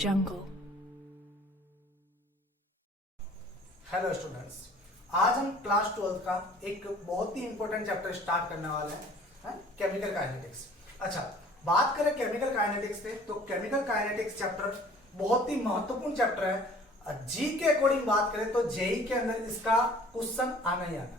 jungle. Hello students, आज हम class 12 का एक बहुत ही इंपॉर्टेंट चैप्टर स्टार्ट करने वाले हैं, केमिकल काइनेटिक्स। अच्छा, बात करें केमिकल काइनेटिक्स पे तो केमिकल काइनेटिक्स चैप्टर बहुत ही महत्वपूर्ण चैप्टर है। जी के अकॉर्डिंग बात करें तो जेई के अंदर इसका क्वेश्चन आना ही आना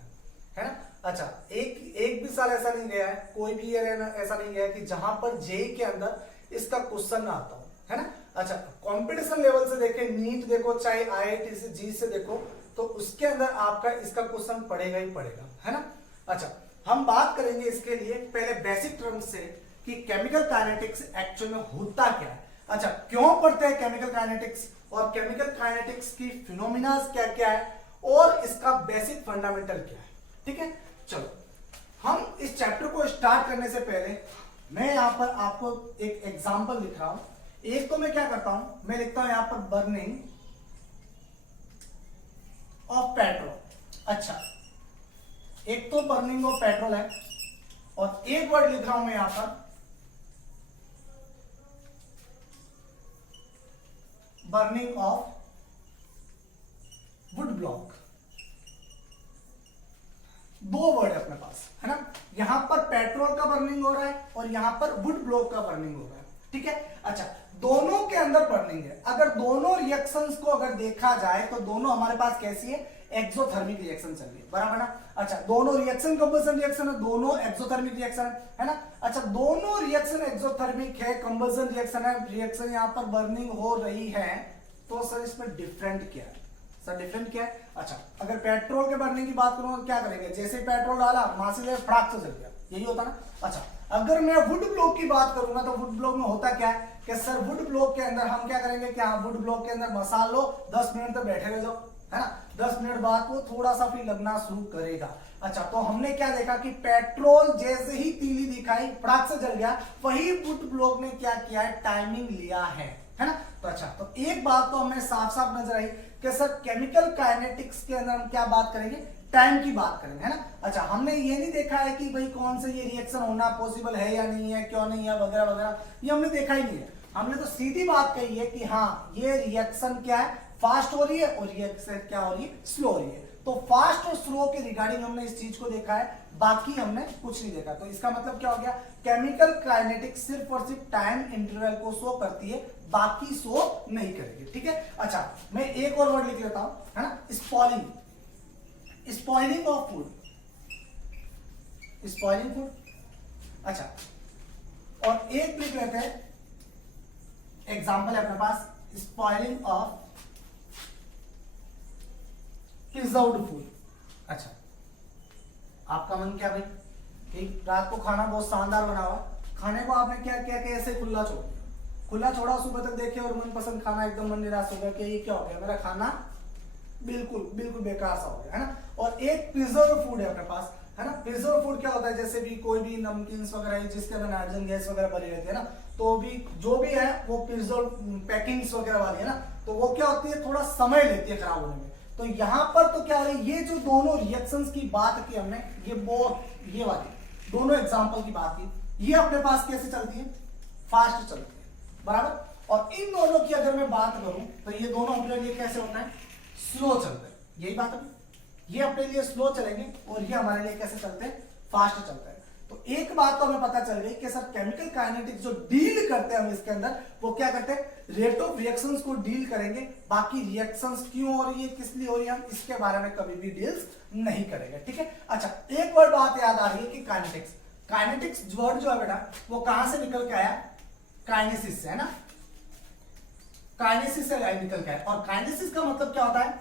है ना। अच्छा, एक भी साल ऐसा नहीं गया है, कोई भी ईयर ऐसा नहीं गया है कि जहां पर जेई के अंदर इसका क्वेश्चन ना आता हो, है ना। अच्छा, कंपटीशन लेवल से देखें, नीट देखो चाहे आईआईटी से जी से देखो, तो उसके अंदर आपका इसका क्वेश्चन पड़ेगा ही पड़ेगा, है ना। अच्छा, हम बात करेंगे इसके लिए पहले बेसिक टर्म्स से कि केमिकल काइनेटिक्स एक्चुअल में होता क्या है। अच्छा, क्यों पढ़ते हैं केमिकल काइनेटिक्स और केमिकल काइनेटिक्स की फिनोमिनास क्या क्या है और इसका बेसिक फंडामेंटल क्या है। ठीक है, चलो हम इस चैप्टर को स्टार्ट करने से पहले मैं यहां पर आपको एक एग्जांपल लिख रहा हूं। एक तो मैं क्या करता हूं, मैं लिखता हूं यहां पर बर्निंग ऑफ पेट्रोल। अच्छा, एक तो बर्निंग ऑफ पेट्रोल है और एक वर्ड लिख रहा हूं मैं यहां पर बर्निंग ऑफ वुड ब्लॉक। दो वर्ड है अपने पास, है ना। यहां पर पेट्रोल का बर्निंग हो रहा है और यहां पर वुड ब्लॉक का बर्निंग हो रहा है। ठीक है, अच्छा, दोनों के अंदर बर्निंग है। अगर दोनों रिएक्शंस को अगर देखा जाए तो दोनों हमारे पास कैसी है, एक्सोथर्मिक रिएक्शन चल रही है, बराबर ना। अच्छा, दोनों रिएक्शन कंबशन रिएक्शन है, दोनों एक्सोथर्मिक रिएक्शन है ना। अच्छा, दोनों रिएक्शन एक्सोथर्मिक है, कंबशन रिएक्शन है, रिएक्शन यहां पर बर्निंग हो रही है, तो सर इसमें डिफरेंट क्या है? सर डिफरेंट क्या है? अच्छा, अगर पेट्रोल के बर्निंग की बात करूं तो क्या करेंगे, जैसे पेट्रोल डाला वहां से फटाक से जल गया, यही होता ना। अच्छा, अगर मैं वुड ब्लॉक की बात करूंगा तो वुड ब्लॉक में होता क्या है कि सर वुड ब्लॉक के अंदर हम क्या करेंगे कि हाँ, वुड ब्लॉक के अंदर मसाल लो, 10 मिनट तक बैठे रह जाओ, है ना। 10 मिनट बाद वो थोड़ा सा फिर लगना शुरू करेगा। अच्छा, तो हमने क्या देखा कि पेट्रोल जैसे ही तीली दिखाई फटाक से जल गया, वही वुड ब्लॉक ने क्या किया है, टाइमिंग लिया है ना। तो अच्छा, तो एक बात तो हमें साफ साफ नजर आई कि सर केमिकल काइनेटिक्स के अंदर हम क्या बात करेंगे, टाइम की बात करेंगे, है ना। अच्छा, हमने ये नहीं देखा है कि भाई कौन से ये रिएक्शन होना पॉसिबल है या नहीं है, क्यों नहीं है, वगैरह वगैरह, ये हमने देखा ही नहीं है। हमने तो सीधी बात कही है कि हाँ, ये रिएक्शन क्या है, फास्ट हो रही है और रिएक्शन क्या हो रही है, स्लो हो रही है। तो फास्ट और स्लो के रिगार्डिंग हमने इस चीज को देखा है, बाकी हमने कुछ नहीं देखा। तो इसका मतलब क्या हो गया, केमिकल काइनेटिक्स सिर्फ और सिर्फ टाइम इंटरवल को शो करती है, बाकी शो नहीं करेगी। ठीक है, अच्छा, मैं एक और वर्ड लिख लेता हूं, है ना, spoiling, spoiling of food, spoiling food. अच्छा, और एक लिख लेते हैं, एग्जाम्पल है अपने पास, स्पॉइलिंग ऑफ प्रिजर्व्ड फूड। अच्छा, आपका मन क्या भाई कि रात को खाना बहुत शानदार बना हुआ, खाने को आपने क्या किया कि ऐसे खुला छोड़ दिया, खुला छोड़ा, सुबह तक देखे और मनपसंद खाना एकदम मन निराश हो गया कि ये क्या हो गया, मेरा खाना बिल्कुल बिल्कुल बेकार सा हो गया, है ना। और एक प्रिजर्व फूड है अपने पास, है ना। प्रिजर्व फूड क्या होता है, जैसे भी कोई भी नमकीन वगैरह जिसके अंदर नाइट्रोजन गैस वगैरह भरी रहती है ना, तो भी जो भी है वो प्रिजर्व पैकिंग्स वगैरह वाली है ना, तो वो क्या होती है, थोड़ा समय लेती है खराब होने में। तो यहां पर तो क्या हो रहा है, ये जो दोनों रिएक्शंस की बात की हमने, ये वाली दोनों एग्जांपल की बात की, ये अपने पास कैसे चलती है, फास्ट चलती है, बराबर। और इन दोनों की अगर मैं बात करूं तो ये दोनों अपने लिए कैसे होता है, स्लो चलते हैं, यही बात है। ये अपने लिए स्लो चलेंगे और ये हमारे लिए कैसे चलते हैं, फास्ट चलते हैं। तो एक बात तो हमें पता चल गई कि सर केमिकल काइनेटिक्स जो डील करते हैं हम इसके अंदर, वो क्या करते हैं, रेट ऑफ रिएक्शंस को डील करेंगे, बाकी रिएक्शंस क्यों हो रही है, किस लिए हो रही है, हम इसके बारे में कभी भी डील्स नहीं करेंगे। ठीक है, अच्छा, एक और बात याद आ रही है कि काइनेटिक्स, काइनेटिक्स वर्ड जो है बेटा वो कहां से निकल के आया, काइनेसिस से, है ना। काइनेसिस से निकल के आया, और काइनेसिस का मतलब क्या होता है,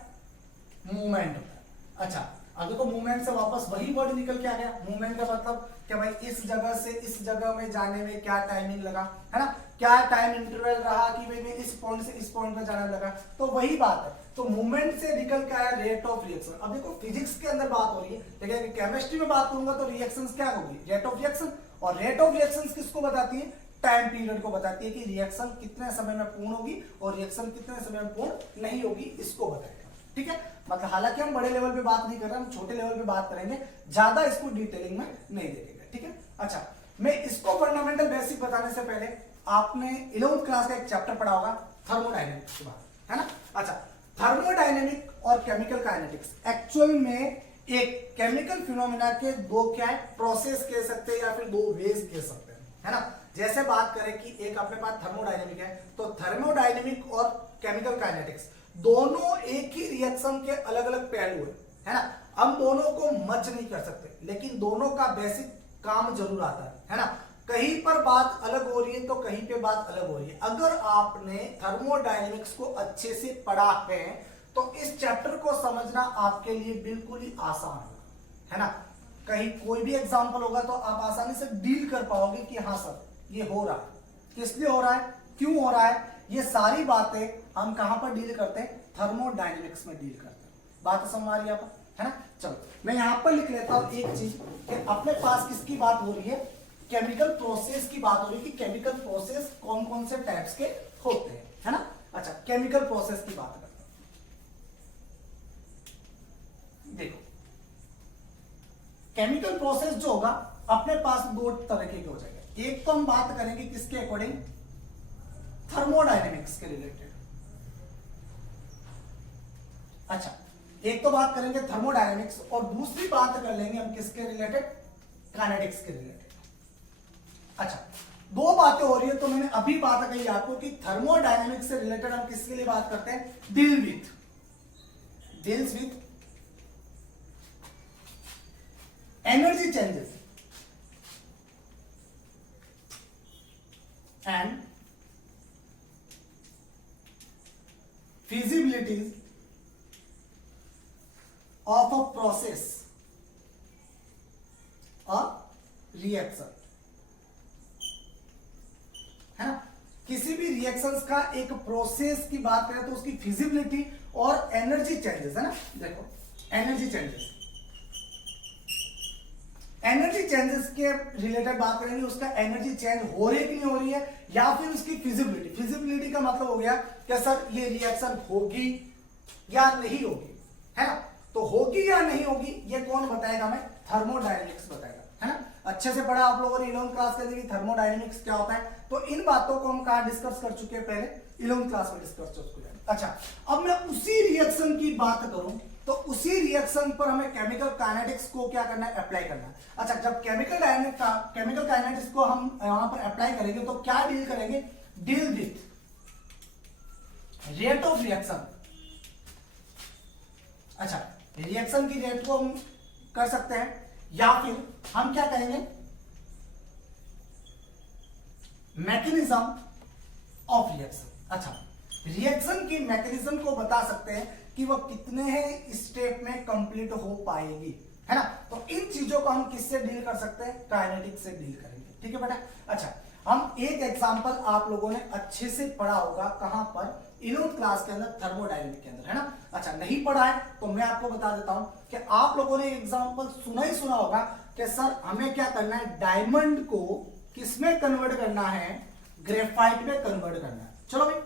मूवमेंट होता है। अच्छा, अब देखो मूवमेंट से वापस वही वर्ड निकल के आ गया। मूवमेंट का मतलब क्या भाई, इस जगह से इस जगह में जाने में क्या टाइमिंग लगा, है ना, क्या टाइम इंटरवल रहा कि भाई मैं इस पॉइंट से इस पॉइंट पे जाने लगा, तो वही बात है। तो मूवमेंट से निकल के आया रेट ऑफ रिएक्शन। अब देखो फिजिक्स के अंदर बात हो रही है, लेकिन केमिस्ट्री में बात करूंगा तो रिएक्शंस क्या होगी, रेट ऑफ रिएक्शन। और रेट ऑफ रिएक्शन किसको बताती है, टाइम पीरियड को बताती है कि रिएक्शन कितने समय में पूर्ण होगी और रिएक्शन कितने समय में पूर्ण नहीं होगी, इसको बताएगा। ठीक है, मतलब हालांकि हम बड़े लेवल पे बात नहीं कर रहे, हम छोटे लेवल पे बात करेंगे, ज्यादा इसको डिटेलिंग में नहीं देखेंगे। ठीक है, अच्छा, मैं इसको फंडामेंटल बेसिक बताने से पहले आपने 11th क्लास का एक चैप्टर पढ़ा होगा, थर्मोडायनेमिक्स की बात, है ना। अच्छा, थर्मोडायनेमिक और केमिकल काइनेटिक्स एक्चुअल में एक केमिकल फिनोमेना के दो क्या है, प्रोसेस कह सकते हैं या फिर दो वेज कह सकते हैं, है ना। जैसे बात करें कि एक अपने पास थर्मोडायनेमिक है, तो थर्मोडायनेमिक और केमिकल काइनेटिक्स दोनों एक ही रिएक्शन के अलग अलग पहलू है ना। हम दोनों को मर्ज नहीं कर सकते, लेकिन दोनों का बेसिक काम जरूर आता है ना। कहीं पर बात अलग हो रही है तो कहीं पे बात अलग हो रही है। अगर आपने थर्मोडायनेमिक्स को अच्छे से पढ़ा है तो इस चैप्टर को समझना आपके लिए बिल्कुल ही आसान होगा, है ना। कहीं कोई भी एग्जांपल होगा तो आप आसानी से डील कर पाओगे कि हाँ सर ये हो रहा है, किस लिए हो रहा है, क्यों हो रहा है, ये सारी बातें हम कहां पर डील करते हैं, थर्मोडायनेमिक्स में डील करते हैं। बात समझ आ रही है आपको, है ना। चलो मैं यहां पर लिख लेता हूं एक चीज कि अपने पास किसकी बात हो रही है, केमिकल प्रोसेस की बात हो रही है कि केमिकल प्रोसेस कौन कौन से टाइप्स के होते हैं, है ना। अच्छा, केमिकल प्रोसेस की बात करते हैं। देखो, केमिकल प्रोसेस जो होगा अपने पास दो तरीके के हो जाएगा। एक तो हम बात करेंगे किसके अकॉर्डिंग, थर्मोडायनेमिक्स के रिलेटेड। अच्छा, एक तो बात करेंगे थर्मोडायनेमिक्स और दूसरी बात कर लेंगे हम किसके रिलेटेड, काइनेटिक्स के रिलेटेड। अच्छा, दो बातें हो रही है, तो मैंने अभी बात कही आपको कि थर्मोडायनेमिक्स से रिलेटेड हम किसके लिए बात करते हैं, deals with energy changes and feasibilities of a process or reaction, है ना। किसी भी रिएक्शंस का एक प्रोसेस की बात करें तो उसकी फिजिबिलिटी और एनर्जी चेंजेस, है ना। देखो, एनर्जी चेंजेस के रिलेटेड बात करेंगे, उसका एनर्जी चेंज हो रही है कि नहीं हो रही है, या फिर उसकी फिजिबिलिटी का मतलब हो गया कि सर ये रिएक्शन होगी या नहीं होगी, है ना। तो होगी या नहीं होगी ये कौन बताएगा, हमें थर्मोडायनेमिक्स बताएगा, है ना। अच्छे से पढ़ा आप लोगों ने 11th क्लास के लिए थर्मोडायनेमिक्स क्या होता है, तो इन बातों को हम कहां डिस्कस कर चुके हैं, पहले 11th क्लास में डिस्कस कर चुके हैं। अच्छा, अब मैं उसी रिएक्शन की बात करूं तो उसी रिएक्शन पर हमें केमिकल काइनेटिक्स को क्या करना है, अप्लाई करना है। अच्छा, जब केमिकल काइनेटिक्स को हम यहां पर अप्लाई करेंगे तो क्या डील करेंगे, deal with rate of reaction. अच्छा, रिएक्शन की रेट को हम कर सकते हैं, या फिर हम क्या कहेंगे, मैकेनिज्म ऑफ रिएक्शन। अच्छा, रिएक्शन की मैकेनिज्म को बता सकते हैं कि वह कितने स्टेप में कंप्लीट हो पाएगी, है ना। तो इन चीजों को हम किससे डील कर सकते हैं, काइनेटिक्स से डील करेंगे, ठीक है बेटा। अच्छा, हम एक एग्जांपल आप लोगों ने अच्छे से पढ़ा होगा, कहां पर, 11th क्लास के अंदर, थर्मोडायनेमिक के अंदर, है ना। अच्छा, नहीं पढ़ा है तो मैं आपको बता देता हूं कि आप लोगों ने एग्जांपल सुना होगा कि सर हमें क्या करना है, डायमंड को किसमें कन्वर्ट करना है, ग्रेफाइट में कन्वर्ट करना है। चलो भाई,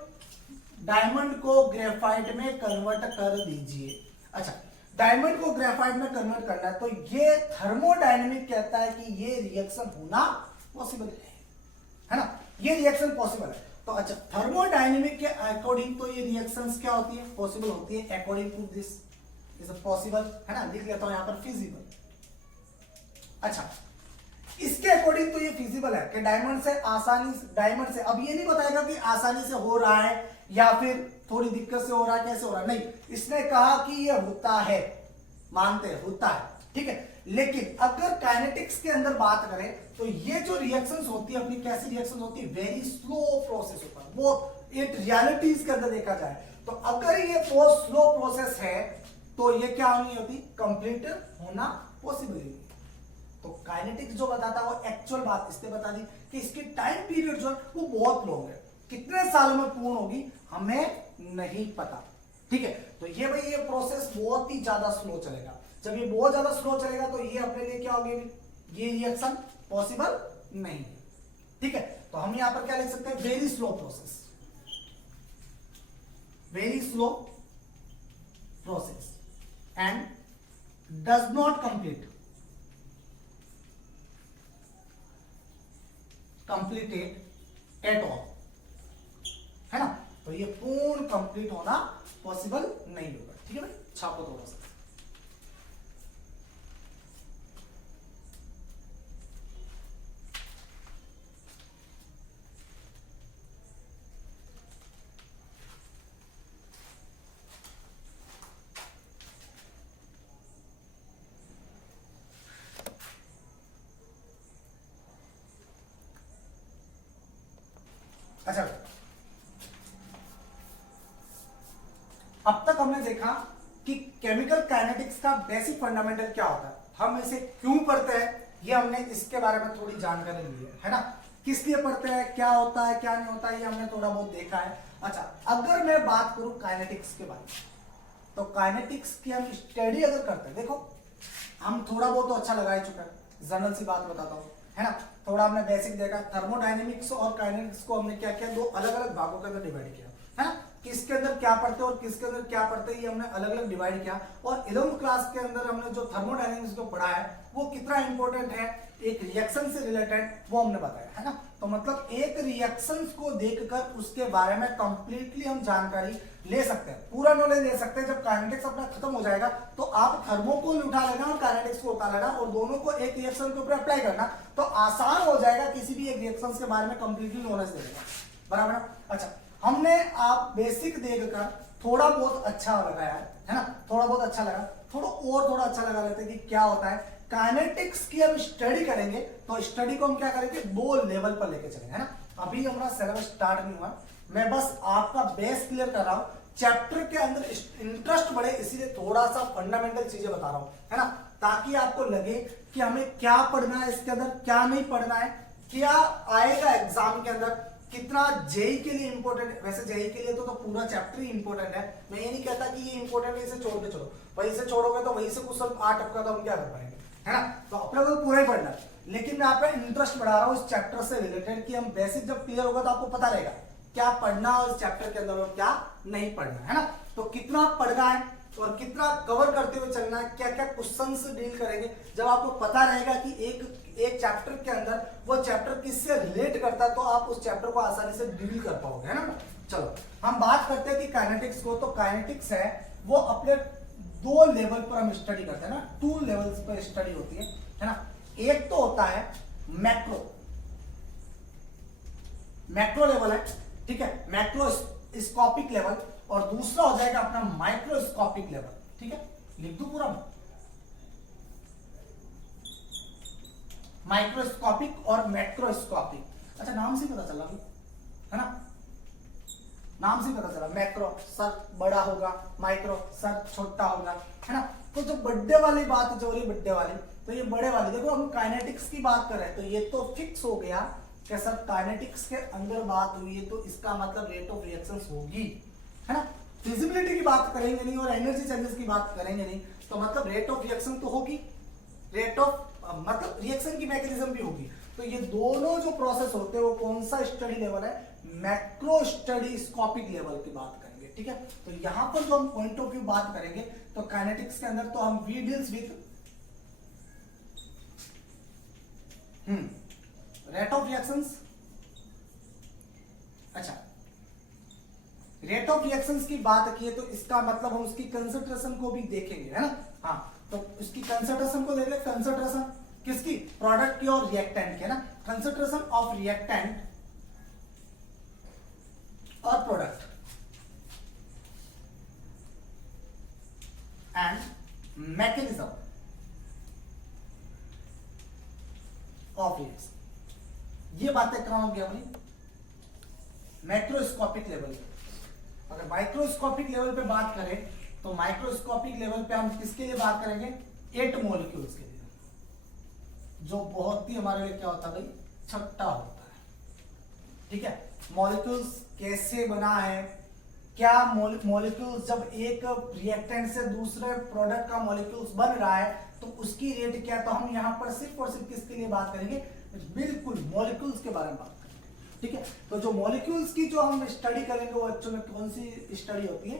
डायमंड को ग्रेफाइट में कन्वर्ट कर दीजिए। अच्छा, डायमंड को ग्रेफाइट में कन्वर्ट करना है, तो ये थर्मोडायनेमिक कहता है कि ये रिएक्शन होना पॉसिबल है ना, ये रिएक्शन पॉसिबल है। तो अच्छा, थर्मोडायनेमिक के अकॉर्डिंग तो ये रिएक्शंस क्या होती है, पॉसिबल होती है। According to this is possible, है ना, लिख लेता हूं यहां पर फिजिबल। अच्छा, इसके अकॉर्डिंग तो ये फिजिबल है कि डायमंड से अब ये नहीं बताएगा कि आसानी से हो रहा है या फिर थोड़ी दिक्कत से हो रहा है, कैसे हो रहा है, नहीं, इसने कहा कि ये होता है, मानते हैं होता है, ठीक है। लेकिन अगर काइनेटिक्स के अंदर बात करें तो ये जो रिएक्शंस होती है अपनी, कैसी रिएक्शंस होती है, वेरी स्लो प्रोसेस होता है, वो एक रियलिटीज के अंदर देखा जाए तो अगर ये बहुत स्लो प्रोसेस है तो ये क्या नहीं होती, कंप्लीट होना पॉसिबल नहीं। तो काइनेटिक्स जो बताता है वो एक्चुअल बात इसने बता दी कि इसकी टाइम पीरियड जो है वो बहुत लॉन्ग है, कितने सालों में पूर्ण होगी हमें नहीं पता, ठीक है। तो ये भाई ये प्रोसेस बहुत ही ज्यादा स्लो चलेगा। जब ये बहुत ज्यादा स्लो चलेगा तो ये अपने लिए क्या होगी, ये रिएक्शन पॉसिबल नहीं है, ठीक है। तो हम यहां पर क्या लिख सकते हैं, very slow process, very slow process and does not completed at all, है ना। तो ये पूर्ण कंप्लीट होना पॉसिबल नहीं होगा। ठीक है भाई, छापो थोड़ा सा। अच्छा, अब तक हमने देखा कि केमिकल काइनेटिक्स का बेसिक फंडामेंटल क्या होता है, हम इसे क्यों पढ़ते हैं, ये हमने इसके बारे में थोड़ी जानकारी ली है ना, किस लिए पढ़ते हैं, क्या होता है क्या नहीं होता है, ये हमने थोड़ा बहुत देखा है। अच्छा, अगर मैं बात करूं काइनेटिक्स के बारे में, तो काइनेटिक्स की हम स्टडी अगर करते हैं, देखो हम थोड़ा बहुत तो अच्छा लगा ही चुका है, जनरल सी बात बताता हूं, है ना। थोड़ा हमने बेसिक देखा, थर्मोडायनेमिक्स और काइनेटिक्स को हमने क्या किया, दो अलग अलग भागों के अंदर डिवाइड किया, है ना। किसके अंदर क्या पढ़ते हैं और किसके अंदर क्या पढ़ते हैं, ये हमने अलग अलग डिवाइड किया। और 11th क्लास के अंदर हमने जो थर्मोडायनेमिक्स को पढ़ा है वो कितना इंपॉर्टेंट है, एक रिएक्शन से रिलेटेड, वो हमने बताया, है ना। तो मतलब एक रिएक्शन को देखकर उसके बारे में कंप्लीटली हम जानकारी ले सकते हैं, पूरा नॉलेज ले सकते हैं। जब काइनेटिक्स अपना खत्म हो जाएगा तो आप थर्मोकोल उठा लेना और काइनेटिक्स को उठा लेना और दोनों को एक रिएक्शन के ऊपर अप्लाई करना, तो आसान हो जाएगा किसी भी एक रिएक्शन के बारे में कंप्लीटली नॉलेज देगा, बराबर ना। अच्छा, हमने आप बेसिक देखकर थोड़ा बहुत अच्छा लगा यार, है ना, थोड़ा बहुत अच्छा लगा, थोड़ा अच्छा लगा लेते कि क्या होता है काइनेटिक्स की। हम स्टडी करेंगे तो स्टडी को हम क्या करेंगे, दो लेवल पर लेके चलेंगे, है ना। अभी हमारा सिलेबस स्टार्ट नहीं हुआ, मैं बस आपका बेस क्लियर कर रहा हूं, चैप्टर के अंदर इंटरेस्ट बढ़े इसीलिए थोड़ा सा फंडामेंटल चीजें बता रहा हूं, है ना, ताकि आपको लगे कि हमें क्या पढ़ना है इसके अंदर, क्या नहीं पढ़ना है, क्या आएगा एग्जाम के अंदर, कितना जेई के लिए इंपॉर्टेंट है। वैसे जेई के लिए तो पूरा चैप्टर ही इंपॉर्टेंट है, मैं ये नहीं कहता कि ये इंपॉर्टेंट है इसे छोड़ के चलो, वहीं से छोड़ोगे तो वहीं से कुछ सब आ टपका तो हम क्या कर पाएंगे, है ना। तो अपने को पूरा ही पढ़ना है, लेकिन मैं आपका इंटरेस्ट बढ़ा रहा हूं इस चैप्टर से रिलेटेड कि हम बेसिक जब क्लियर होगा तो आपको पता रहेगा क्या पढ़ना है इस चैप्टर के अंदर और क्या नहीं पढ़ना, है ना। तो कितना पढ़ना है और कितना कवर करते हुए चलना है, क्या क्या क्वेश्चन से डील करेंगे, जब आपको पता रहेगा कि एक चैप्टर के अंदर वो चैप्टर किससे रिलेट करता है तो आप उस चैप्टर को आसानी से डील कर पाओगे, है ना। चलो हम बात करते हैं कि काइनेटिक्स को, तो काइनेटिक्स है वो अपने दो लेवल पर हम स्टडी करते हैं ना, 2 लेवल्स पर स्टडी होती है ना। एक तो होता है मैक्रो लेवल है, ठीक है, मैक्रोस्कोपिक लेवल, और दूसरा हो जाएगा अपना माइक्रोस्कोपिक लेवल, ठीक है, लिख दू पूरा माइक्रोस्कोपिक और मैक्रोस्कोपिक। अच्छा, नाम से पता चला है ना, नाम से पता चला, मैक्रो सर बड़ा होगा, माइक्रो सर छोटा होगा, है ना। तो जो बड़े वाली बात जो हो रही बड़े वाली, तो ये बड़े वाली, देखो हम काइनेटिक्स की बात कर रहे हैं तो ये तो फिक्स हो गया कि सर काइनेटिक्स के अंदर बात हुई है तो इसका मतलब रेट ऑफ रिएक्शंस होगी, है ना। फिजिबिलिटी की बात करेंगे नहीं और एनर्जी चेंजेस की बात करेंगे नहीं, तो मतलब रेट ऑफ रिएक्शन तो होगी, रेट ऑफ मतलब रिएक्शन की मैकेनिज्म भी होगी। तो ये दोनों जो प्रोसेस होते हैं वो कौन सा स्टडी लेवल है, मैक्रो स्टडी स्कोपिक लेवल की बात करेंगे, ठीक है। तो यहां पर जो हम पॉइंट ऑफ व्यू बात करेंगे तो काइनेटिक्स के अंदर तो हम we deals with rate of reactions. अच्छा, रेट ऑफ रिएक्शंस की बात की है तो इसका मतलब हम उसकी कंसंट्रेशन को भी देखेंगे, है ना। हाँ, तो इसकी कंसंट्रेशन को देखेंगे, कंसंट्रेशन किसकी, प्रोडक्ट की और रिएक्टेंट की, है ना। कंसंट्रेशन ऑफ रिएक्टेंट और product and mechanism of reaction, ये बातें कहां होगी अपनी मैक्रोस्कोपिक लेवल पे। अगर माइक्रोस्कोपिक लेवल पे बात करें तो माइक्रोस्कोपिक लेवल पे हम किसके लिए बात करेंगे, 8 मॉलिक्यूल्स के लिए, जो बहुत ही हमारे लिए क्या होता है भाई, छोटा होता है, ठीक है। मॉलिक्यूल्स कैसे बना है, क्या मॉलिक्यूल्स जब एक रिएक्टेंट से दूसरे प्रोडक्ट का मॉलिक्यूल्स बन रहा है तो उसकी रेट क्या है, तो हम यहां पर सिर्फ और सिर्फ किसके लिए बात करेंगे, बिल्कुल मॉलिक्यूल्स के बारे में बात करेंगे, ठीक है। तो जो मॉलिक्यूल्स की जो हम स्टडी करेंगे वो एक्चुअली में कौन सी स्टडी होती है,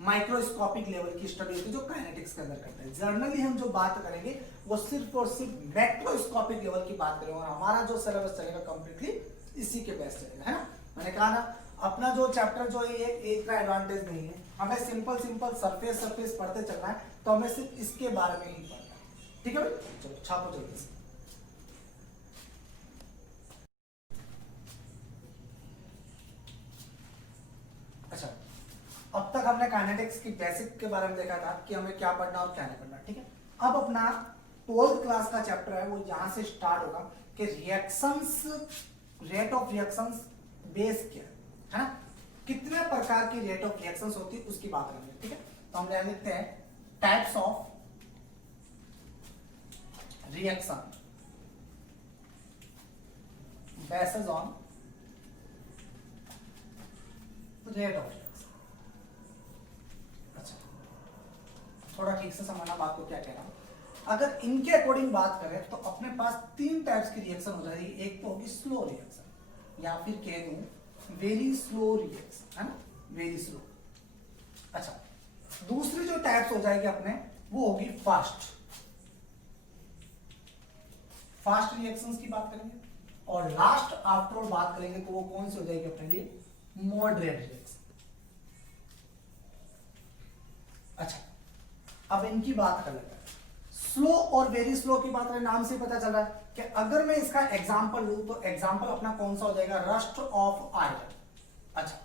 माइक्रोस्कोपिक लेवल की स्टडी होती है जो काइनेटिक्स के अंदर करते हैं। जर्नली हम जो बात करेंगे वो सिर्फ और सिर्फ मैक्रोस्कोपिक लेवल की बात करेंगे और हमारा जो सिलेबस चलेगा कंप्लीटली इसी के बेस चलेगा, है ना। मैंने कहा ना अपना जो चैप्टर जो है ये इतना एडवांटेज नहीं है, हमें सिंपल सिंपल सरफेस पढ़ते चलना है, तो हमें सिर्फ इसके बारे में ही पढ़ना है। ठीक है भाई, चलो छापो जल्दी से। अच्छा, अब तक हमने काइनेटिक्स की बेसिक के बारे में देखा था कि हमें क्या पढ़ना और क्या नहीं पढ़ना। ठीक है, अब अपना 12th क्लास का चैप्टर है वो यहां से स्टार्ट होगा कि reactions, rate of reactions base क्या है ना, कितने प्रकार की रेट ऑफ रिएक्शंस होती है उसकी बात करेंगे। ठीक है, तो हम यहां लिखते हैं types of reaction based on rate of reaction. अच्छा, थोड़ा ठीक से समझना बात को क्या कह रहा हूं। अगर इनके अकॉर्डिंग बात करें तो अपने पास 3 टाइप्स की रिएक्शन हो जाएगी। एक तो होगी स्लो रिएक्शन, या फिर कह दूं वेरी स्लो रिएक्शन, है ना, वेरी स्लो। अच्छा, दूसरी जो टाइप्स हो जाएगी अपने वो होगी फास्ट रिएक्शंस की बात करेंगे, और लास्ट आफ्टर ऑल बात करेंगे तो वो कौन सी हो जाएगी अपने लिए, मॉडरेट रिएक्शन। अच्छा, अब इनकी बात कर लेते हैं। स्लो और वेरी स्लो की बात करें, नाम से पता चल रहा है कि अगर मैं इसका एग्जांपल लूं तो एग्जांपल अपना कौन सा हो जाएगा, रस्ट ऑफ आयरन। अच्छा,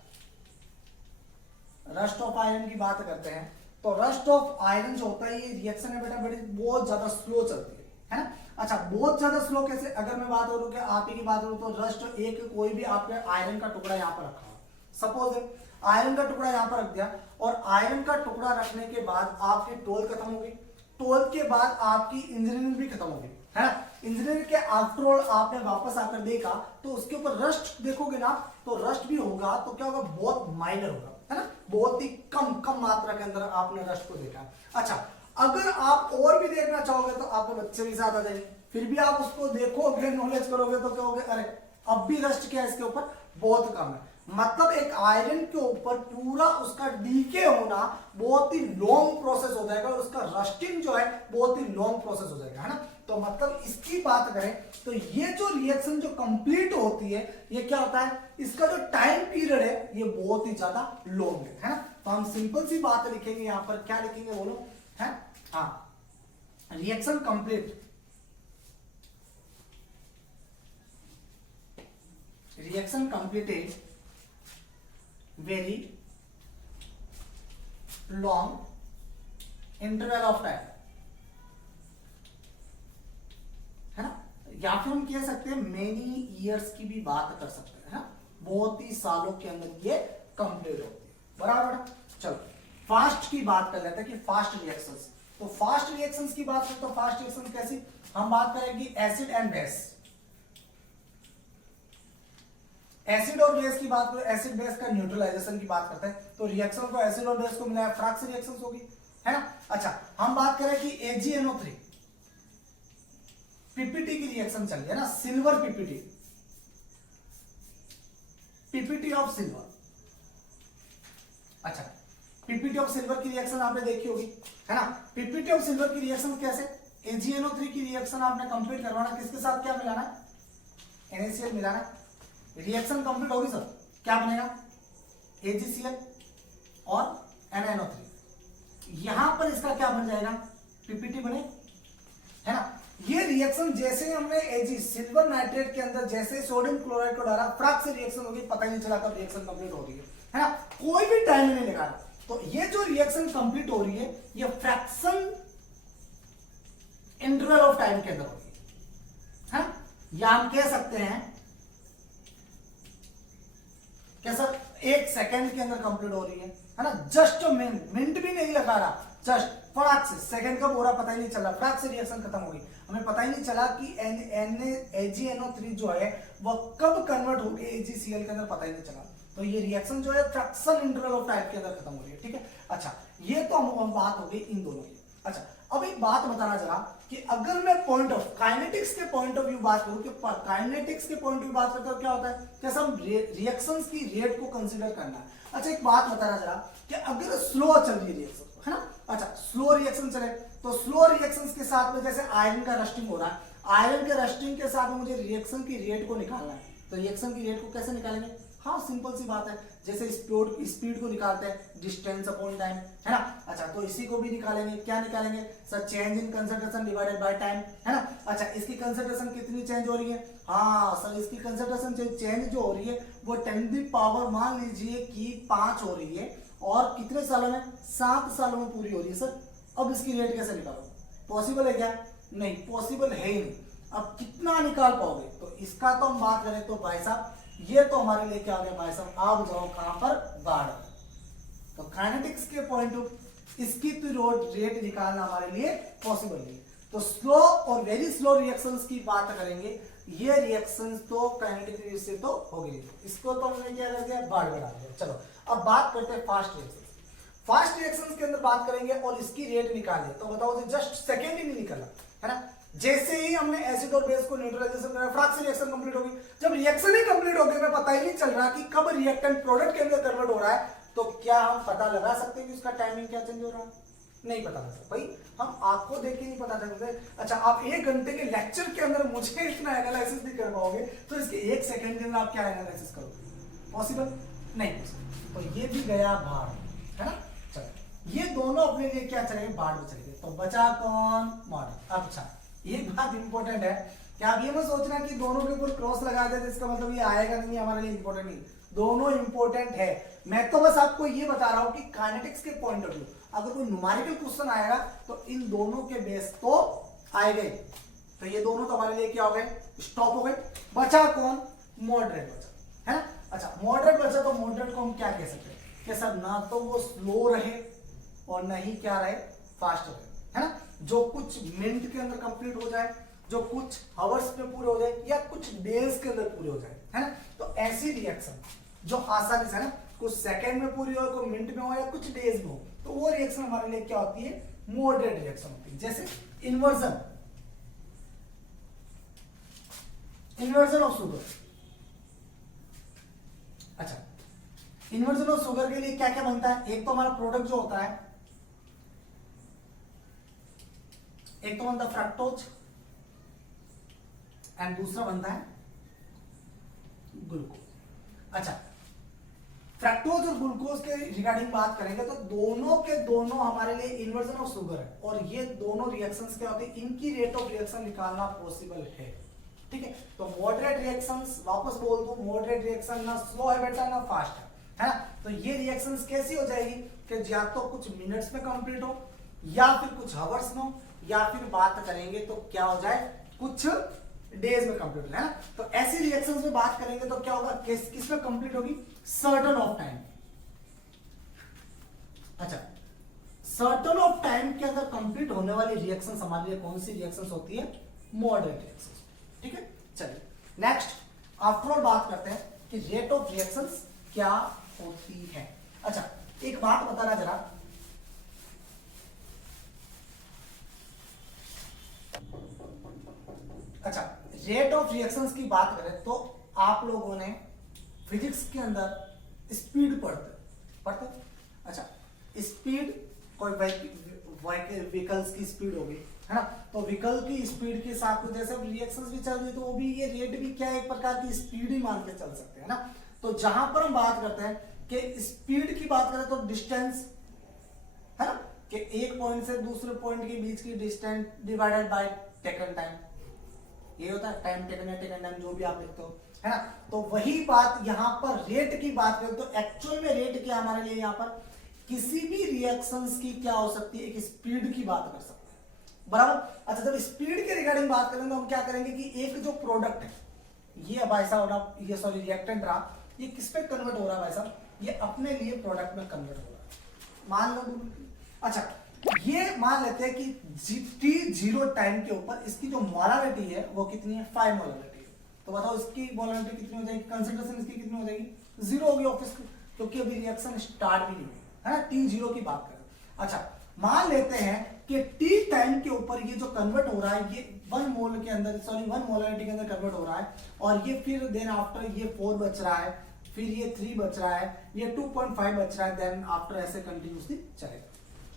रस्ट ऑफ आयरन की बात करते हैं तो रस्ट ऑफ आयरन जो होता है ये रिएक्शन है बेटा बड़ी बहुत ज्यादा स्लो चलती है ना। अच्छा, बहुत ज्यादा स्लो कैसे, अगर मैं बात करूं कि आप ही की बात करूं तो रस्ट एक कोई भी आपने आयरन का टुकड़ा यहां पर रखा हो, सपोज आयरन का टुकड़ा यहां पर रख दिया, और आयरन का टुकड़ा रखने के बाद आपकी 12 खत्म हो गई, 12 के बाद आपकी इंजीनियरिंग भी खत्म हो गई, है ना। इंजीनियरिंग के आफ्टर ऑल आपने वापस आकर देखा तो उसके ऊपर रस्ट देखोगे ना, तो रस्ट भी होगा तो क्या होगा, बहुत माइनर होगा, है ना, बहुत ही कम मात्रा के अंदर आपने रस्ट को देखा। अच्छा, अगर आप और भी देखना चाहोगे तो आपके बच्चे भी साथ आ जाएंगे, फिर भी आप उसको देखोगे, नॉलेज करोगे तो कहोगे अरे अब भी रस्ट क्या है इसके ऊपर, बहुत कम है। मतलब एक आयरन के ऊपर पूरा उसका डीके होना बहुत ही लॉन्ग प्रोसेस हो जाएगा, और उसका रस्टिंग जो है बहुत ही लॉन्ग प्रोसेस हो जाएगा, है ना। तो मतलब इसकी बात करें तो ये जो रिएक्शन जो कंप्लीट होती है ये क्या होता है, इसका जो टाइम पीरियड है ये बहुत ही ज्यादा लॉन्ग है ना। तो हम सिंपल सी बात लिखेंगे यहां पर, क्या लिखेंगे बोलो, है हाँ, reaction complete, reaction completed very long interval of time, है ना, या फिर हम कह सकते हैं मेनी ईयर्स की भी बात कर सकते हैं ना, बहुत ही सालों के अंदर ये कंप्लीट होती है, बराबर। चलो फास्ट की बात कर लेते हैं कि फास्ट रिएक्शंस, तो फास्ट रिएक्शंस की बात करते तो फास्ट रिएक्शन कैसी, हम बात करेंगे एसिड एंड बेस, एसिड और बेस की बात करें, एसिड बेस का न्यूट्रलाइजेशन की बात करते हैं तो रिएक्शन को एसिड और बेस को मिलाया फ्रैक्शन रिएक्शंस होगी, है ना। अच्छा, हम बात करें कि AgNO3 पीपीटी की रिएक्शन चल रही है ना, silver PPT, PPT of silver. अच्छा, पीपीटी ऑफ सिल्वर की रिएक्शन आपने देखी होगी, है ना। पीपीटी ऑफ सिल्वर की रिएक्शन कैसे, AgNO3 की रिएक्शन आपने कंप्लीट करवाना, किसके साथ क्या मिलाना है, NaCl मिलाना है, रिएक्शन कंप्लीट होगी सर, क्या बनेगा, AgCl और NaNO3, यहां पर इसका क्या बन जाएगा, पीपीटी बने, है ना। ये रिएक्शन जैसे हमने Ag सिल्वर नाइट्रेट के अंदर जैसे सोडियम क्लोराइड को डाला, फ्रैक्शन से रिएक्शन होगी, पता ही नहीं चला कब रिएक्शन कंप्लीट हो रही है ना, कोई भी टाइम नहीं लगा। तो ये जो रिएक्शन कंप्लीट हो रही है ये फ्रैक्शन इंटरवल ऑफ टाइम के अंदर हो रही है, या हम कह सकते हैं कैसा, 1 सेकंड के अंदर कंप्लीट हो रही है ना, जस्ट मिनट भी नहीं लगा रहा, जस्ट फटाक से सेकंड कब हो रहा पता ही नहीं चला, फटाक से रिएक्शन खत्म हो गई, हमें पता ही नहीं चला कि AgNO3 जो है वो कब कन्वर्ट हो गई AgCl के अंदर, पता ही नहीं चला। तो ये रिएक्शन जो है फ्रैक्शन इंटरवल ऑफ टाइम के अंदर खत्म हो रही है, ठीक है। अच्छा, ये तो हम बात हो गई इन दोनों की। अच्छा, अब एक बात बताना जरा कि अगर मैं पॉइंट ऑफ काइनेटिक्स के पॉइंट ऑफ व्यू बात करूं कि काइनेटिक्स के पॉइंट ऑफ व्यू बात करते हो क्या होता है, कैसे हम रिएक्शंस की रेट को कंसीडर करना है। अच्छा, एक बात बताना जरा कि अगर स्लो चल रही है रिएक्शन, है ना, अच्छा स्लो रिएक्शन चले तो स्लो रिएक्शंस के साथ में जैसे आयरन का रस्टिंग हो रहा है, आयरन के रस्टिंग के साथ में मुझे रिएक्शन की रेट को निकालना है, तो रिएक्शन की रेट को कैसे निकालेंगे, हाँ सिंपल सी बात है, जैसे स्पीड को निकालते हैं डिस्टेंस अपॉन टाइम, है ना। अच्छा तो इसी को भी निकालेंगे, क्या निकालेंगे sir, change in concentration divided by time, है ना। अच्छा इसकी कंसंट्रेशन कितनी चेंज हो रही है, हाँ सर इसकी कंसंट्रेशन चेंज जो हो रही है वो 10 मान लीजिए कि 5 हो रही है, और कितने सालों में, 7 सालों में पूरी हो रही है सर। अब इसकी रेट कैसे निकालो, पॉसिबल है क्या, नहीं पॉसिबल है ही नहीं। अब कितना निकाल पाओगे, तो इसका तो हम बात करें तो भाई साहब ये तो हमारे लिए क्या आ गया भाई साहब, आप जाओ कहां पर, बाढ़। तो काइनेटिक्स के पॉइंट ऑफ इसकी तो रेट निकालना हमारे लिए पॉसिबल नहीं। तो स्लो और वेरी स्लो रिएक्शंस की बात करेंगे, ये रिएक्शंस तो काइनेटिक से तो हो गई, इसको तो हमने क्या कर दिया, बाढ़ बढ़ा दिया। चलो अब बात करते हैं फास्ट रिएक्शंस। फास्ट रिएक्शंस के अंदर बात करेंगे और इसकी रेट निकालिए, तो बताओ जस्ट सेकेंड ही नहीं निकला, है ना। जैसे ही हमने एसिड और बेस को न्यूट्रलाइजेशन करा, फटाक से रिएक्शन कंप्लीट होगी। जब रिएक्शन ही कंप्लीट हो गया, पता ही नहीं चल रहा कि कब रिएक्टेंट प्रोडक्ट के अंदर कन्वर्ट हो रहा है, तो क्या हम पता लगा सकते हैं कि उसका टाइमिंग क्या चेंज हो रहा है, नहीं पता लगा सकते भाई, हम आपको देख के नहीं पता चलते। अच्छा आप 1 घंटे के लेक्चर के अंदर मुझे इतना एनालिसिस नहीं कर पाओगे, तो इसके 1 सेकंड के अंदर आप क्या एनालिसिस करोगे, पॉसिबल नहीं पॉसिबल। तो ये भी गया बाढ़, है ना। चलो ये दोनों अपने लिए क्या चलेंगे, बाढ़ में चलेंगे, तो बचा कौन, मॉडल। अच्छा एक बात इंपॉर्टेंट है कि आप ये मत सोचना कि दोनों के ऊपर क्रॉस लगा दे, इसका मतलब ये आएगा नहीं, हमारे लिए इंपॉर्टेंट नहीं, दोनों इंपॉर्टेंट है। मैं तो बस आपको ये बता रहा हूं कि काइनेटिक्स के पॉइंट ऑफ व्यू अगर कोई न्यूमेरिकल क्वेश्चन आएगा तो इन दोनों के बेस तो आएगा। तो ये दोनों तो हमारे लिए क्या हो गए, स्टॉप हो गए। बचा कौन, मॉडरेट बचा, है ना। अच्छा मॉडरेट बचा, तो मॉडरेट को हम क्या कह सकते हैं कि सर ना तो वो स्लो रहे और ना ही क्या रहे, फास्ट रहे, है ना। जो कुछ मिनट के अंदर कंप्लीट हो जाए, जो कुछ आवर्स में पूरे हो जाए, या कुछ डेज के अंदर पूरे हो जाए, है ना। तो ऐसी रिएक्शन जो आसानी से, है ना, कुछ सेकंड में पूरी हो, कुछ मिनट में हो, या कुछ डेज में हो, तो वो रिएक्शन हमारे लिए क्या होती है, मॉडरेट रिएक्शन होती है। जैसे इन्वर्जन ऑफ शुगर। अच्छा इन्वर्जन ऑफ शुगर के लिए क्या क्या बनता है, एक तो हमारा प्रोडक्ट जो होता है, एक तो बनता है फ्रक्टोज एंड दूसरा बनता है ग्लूकोज। अच्छा फ्रक्टोज और ग्लूकोज के रिगार्डिंग बात करेंगे तो दोनों के दोनों हमारे लिए इन्वर्जन ऑफ शुगर है, और ये दोनों रिएक्शंस क्या होती है, इनकी रेट ऑफ रिएक्शन निकालना पॉसिबल है, ठीक है। तो मॉडरेट रिएक्शंस, वापस बोल दूं, मॉडरेट रिएक्शन ना स्लो है बेटा ना फास्ट है ना। तो ये रिएक्शंस कैसी हो जाएगी कि या तो कुछ मिनट्स में कंप्लीट हो, या फिर कुछ आवर्स में हो, या फिर बात करेंगे तो क्या हो जाए, कुछ डेज में कंप्लीट है ना। तो ऐसी रिएक्शंस में बात करेंगे तो क्या होगा, किस में कंप्लीट होगी, सर्टन ऑफ टाइम। अच्छा सर्टन ऑफ टाइम के अंदर कंप्लीट होने वाली रिएक्शंस हमारे लिए कौन सी रिएक्शंस होती है, मॉडरेट रिएक्शंस, ठीक है। चलिए नेक्स्ट आफ्टर ऑल बात करते हैं कि रेट ऑफ रिएक्शंस क्या होती है। अच्छा एक बात बताना जरा, अच्छा रेट ऑफ रिएक्शंस की बात करें तो आप लोगों ने फिजिक्स के अंदर स्पीड पढ़ते। अच्छा स्पीड कोई व्हीकल्स की स्पीड हो गई, है ना। तो व्हीकल की स्पीड के साथ में जैसे रिएक्शंस भी चल रही है, तो वो भी ये रेट भी क्या एक प्रकार की स्पीड ही मान के चल सकते हैं ना। तो जहां पर हम बात करते हैं कि स्पीड की बात करें तो डिस्टेंस, है ना, कि एक पॉइंट से दूसरे पॉइंट के बीच की distance divided by taken time, ये होता है टाइम टेकन या टेकन टाइम जो भी आप लिखते हो, है ना। तो वही बात यहां पर रेट की बात करें तो एक्चुअल में रेट क्या हमारे लिए यहां पर किसी भी रिएक्शंस की क्या हो सकती है, एक स्पीड की बात कर सकते हैं, बराबर। अच्छा जब स्पीड के रिगार्डिंग बात करेंगे तो हम क्या करेंगे कि एक जो प्रोडक्ट है, ये अब ऐसा हो रहा, ये सॉरी रिएक्टेंट रहा, ये किस पे कन्वर्ट हो रहा है भाई साहब, ये अपने लिए प्रोडक्ट में कन्वर्ट हो रहा है, मान लो। अच्छा ये मान लेते हैं कि t0 टाइम के ऊपर इसकी जो मोलारिटी है वो कितनी है, 5 मोलारिटी है। तो बताओ इसकी मोलारिटी कितनी हो जाएगी, कंसंट्रेशन इसकी कितनी हो जाएगी, 0 होगी ऑब्वियसली, क्योंकि अभी रिएक्शन स्टार्ट भी नहीं हुई है ना, t0 की बात करें। अच्छा मान लेते हैं कि t टाइम के ऊपर ये जो कन्वर्ट हो रहा है, ये 1 मोल के अंदर, सॉरी 1 मोलारिटी के अंदर कन्वर्ट हो रहा है, और ये फिर देन आफ्टर ये 4 बच रहा है, फिर ये 3 बच रहा है, ये 2.5 बच रहा है, देन आफ्टर ऐसे कंटिन्यूसली चलेगा,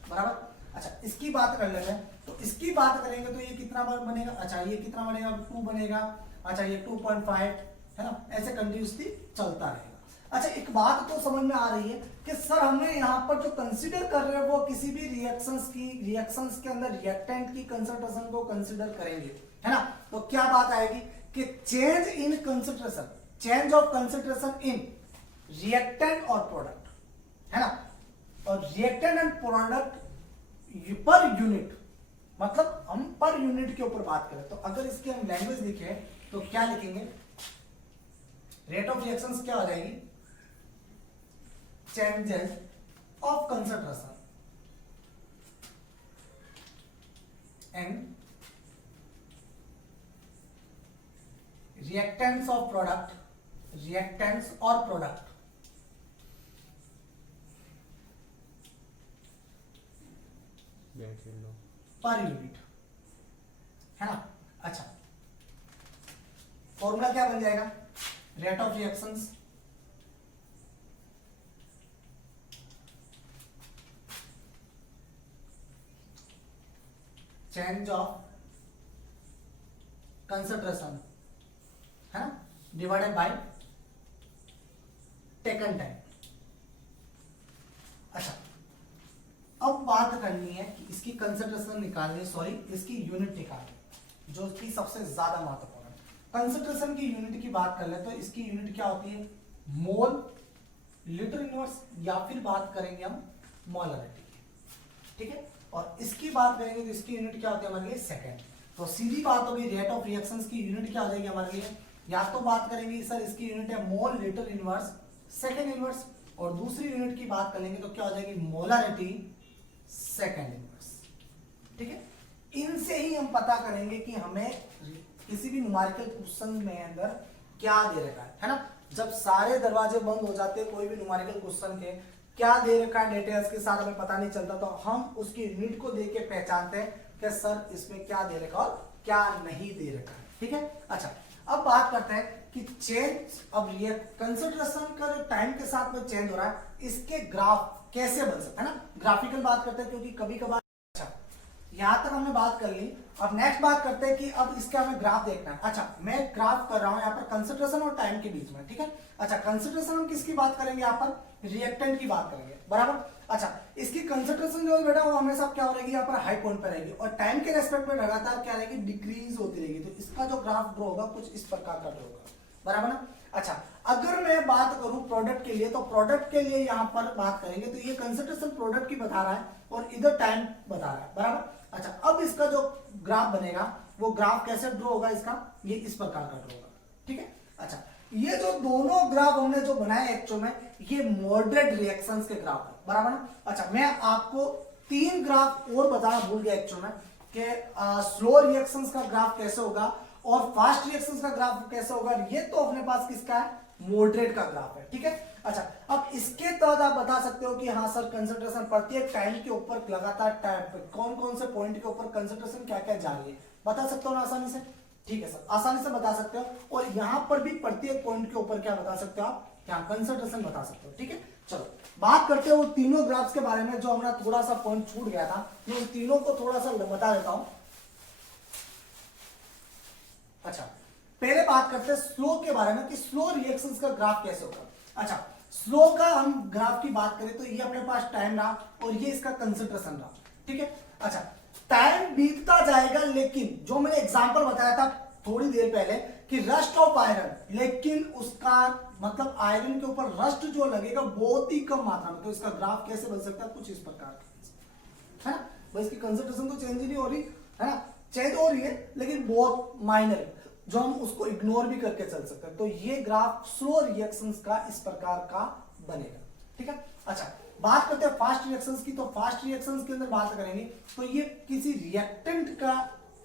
बराबर। अच्छा इसकी बात कर लेते हैं, तो इसकी बात करेंगे तो ये कितना बार बनेगा, अच्छा ये कितना बनेगा, 2 बनेगा, अच्छा ये 2.5, है ना, ऐसे कंटिन्यूसली चलता रहेगा। अच्छा, एक बात तो समझ में आ रही है कि सर हमने यहाँ पर जो कंसीडर कर रहे हैं वो किसी भी रिएक्शंस के अंदर रिएक्टेंट की कंसंट्रेशन को कंसीडर करेंगे, है ना। तो क्या बात आएगी कि change in concentration, change of concentration in reactant और प्रोडक्ट, है ना। और reactant and product per unit, मतलब हम पर यूनिट के ऊपर बात करें तो अगर इसकी हम लैंग्वेज लिखे तो क्या लिखेंगे, रेट ऑफ रिएक्शंस क्या हो जाएगी, changes of concentration and reactants of product, reactants और प्रोडक्ट पर यूनिट, है ना। अच्छा, फॉर्मूला क्या बन जाएगा, rate of reactions change of concentration, है ना, डिवाइडेड बाय टेकन टाइम। अच्छा, अब बात करनी है कि इसकी कंसंट्रेशन निकालनी, सॉरी इसकी यूनिट निकालनी, जो कि सबसे ज्यादा महत्वपूर्ण है। कंसंट्रेशन की यूनिट की बात कर ले तो इसकी यूनिट क्या होती है, मोल, लीटर इनवर्स, या फिर बात करेंगे हम मोलरिटी की, ठीक है। और इसकी बात करेंगे तो इसकी यूनिट क्या होती है हमारे लिए, सेकंड। तो सीधी बात होगी, रेट ऑफ रिएक्शंस की यूनिट क्या हो जाएगी हमारे लिए, या तो बात करेंगे सर इसकी यूनिट है मोल, लीटर इनवर्स, सेकंड इनवर्स, और दूसरी यूनिट की बात करेंगे तो क्या हो जाएगी, मोलरिटी, सेकंड इनवर्स, ठीक है। इनसे ही हम पता करेंगे कि हमें किसी भी न्यूमेरिकल क्वेश्चन में अंदर क्या दे रखा है ना। जब सारे दरवाजे बंद हो जाते हैं कोई भी न्यूमेरिकल क्वेश्चन के, क्या दे रखा है डिटेल्स के साथ हमें पता नहीं चलता, तो हम उसकी यूनिट को देख के पहचानते हैं कि सर इसमें क्या दे रखा और क्या नहीं दे रखा है, ठीक है। अच्छा, अब बात करते हैं कि चेंज, अब ये कंसंट्रेशन का जो टाइम के साथ में चेंज हो रहा है, इसके ग्राफ कैसे बन सकता है ना, ग्राफिकल बात करते हैं क्योंकि कभी कभार। अच्छा, यहां तक हमने बात कर ली, अब नेक्स्ट बात करते हैं कि अब इसका हमें ग्राफ देखना है। अच्छा, मैं ग्राफ कर रहा हूं यहाँ पर कंसंट्रेशन और टाइम के बीच में, ठीक है। अच्छा, कंसंट्रेशन हम किसकी बात करेंगे, यहाँ पर रिएक्टेंट की बात करेंगे, बराबर। अच्छा, इसकी कंसंट्रेशन जो है बेटा वो हमेशा क्या हो रहेगी, यहाँ पर हाई पॉइंट पर रहेगी, और टाइम के रेस्पेक्ट में लगातार क्या रहेगी, डिक्रीज होती रहेगी। तो इसका जो ग्राफ ड्रॉ होगा कुछ इस प्रकार का ड्रॉ होगा, बराबर ना। अच्छा, अगर मैं बात करूं प्रोडक्ट के लिए, तो प्रोडक्ट के लिए यहां पर बात करेंगे तो ये कंसंट्रेशन प्रोडक्ट की बता रहा है और इधर टाइम बता रहा है, बराबर। अच्छा, अब इसका जो ग्राफ बनेगा वो ग्राफ कैसे ड्रॉ होगा, इसका ये इस प्रकार का ड्रॉ होगा, ठीक है। अच्छा, ये जो दोनों ग्राफ हमने जो बनाए एक्चुअल में ये मॉडरेट रिएक्शंस के ग्राफ है, बराबर ना। अच्छा, मैं आपको 3 ग्राफ और बताना भूल गया एक्चुअल में कि स्लो रिएक्शंस का ग्राफ कैसे होगा और फास्ट रिएक्शंस का ग्राफ कैसे होगा। ये तो अपने पास किसका है, मॉडरेट का ग्राफ है, ठीक है। अच्छा, अब इसके तहत आप बता सकते हो कि हाँ सर कंसंट्रेशन प्रत्येक टाइम के ऊपर लगातार टाइम कौन कौन से पॉइंट के ऊपर कंसंट्रेशन क्या क्या जा रही है, बता सकते हो ना आसानी से, ठीक है सर, आसानी से बता सकते हो। और यहां पर भी प्रत्येक पॉइंट के ऊपर क्या बता सकते हो आप, क्या कंसंट्रेशन बता सकते हो, ठीक है। चलो बात करते हो तीनों ग्राफ्स के बारे में, जो हमारा थोड़ा सा पॉइंट छूट गया था, मैं उन तीनों को थोड़ा सा बता देता हूं। अच्छा, पहले बात करते हैं स्लो के बारे में कि स्लो रिएक्शंस का ग्राफ कैसे होगा। अच्छा, स्लो का हम ग्राफ की बात करें तो ये अपने पास टाइम रहा और ये इसका कंसंट्रेशन रहा, ठीक है। अच्छा, टाइम बीतता जाएगा, लेकिन जो मैंने एग्जांपल बताया था थोड़ी देर पहले कि रस्ट ऑफ आयरन, लेकिन उसका मतलब आयरन के ऊपर रस्ट जो लगेगा बहुत ही कम मात्रा में, तो इसका ग्राफ कैसे बन सकता है, कुछ इस प्रकार है ना। बस इसकी कंसंट्रेशन तो चेंज ही नहीं हो रही है ना, चेंज हो रही है लेकिन बहुत माइनर, जो हम उसको इग्नोर भी करके चल सकते हैं। तो ये ग्राफ स्लो रिएक्शंस का इस प्रकार का बनेगा, ठीक है। अच्छा, बात करते हैं फास्ट रिएक्शंस की, तो फास्ट रिएक्शंस के अंदर बात करेंगे तो ये किसी रिएक्टेंट का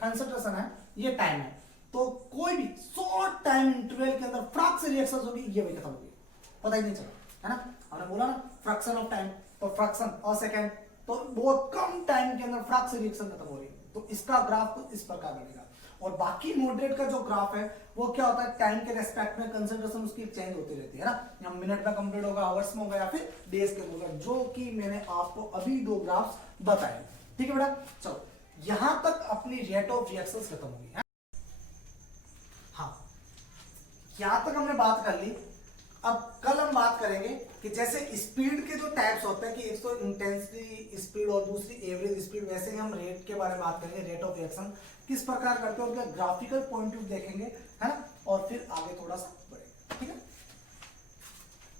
कंसंट्रेशन है, ये टाइम है, तो कोई भी शॉर्ट टाइम इंटरवल के अंदर फ्रैक्शन से रिएक्शंस होगी, ये भी खत्म होगी, पता ही नहीं चला, है ना। हमने बोला ना फ्रैक्शन ऑफ टाइम, तो फ्रैक्शन और सेकंड, तो बहुत कम टाइम के अंदर फ्रैक्शन से रिएक्शन खत्म हो रही है, तो इसका ग्राफ तो इस प्रकार बनेगा। और बाकी मॉडरेट का जो ग्राफ है वो क्या होता है, टाइम के रेस्पेक्ट में कंसंट्रेशन उसकी चेंज होती रहती है ना, या मिनट में कंप्लीट होगा, आवर्स में होगा, या फिर डेज के होगा, जो कि मैंने आपको अभी 2 ग्राफ्स बताए, ठीक है बेटा। चलो यहां तक अपनी रेट ऑफ रिएक्शंस खत्म होगी, हाँ यहां तक हमने बात कर ली। अब कल हम हम बात करेंगे कि जैसे स्पीड के जो टाइप्स होते हैं कि एक तो इंटेंसिटी स्पीड और दूसरी एवरेज स्पीड, वैसे ही हम रेट के बारे में बात करेंगे, रेट ऑफ रिएक्शन किस प्रकार करते हैं, उनका ग्राफिकल पॉइंट ऑफ व्यू देखेंगे, है ना, और फिर आगे थोड़ा सा बढ़ेंगे, ठीक है।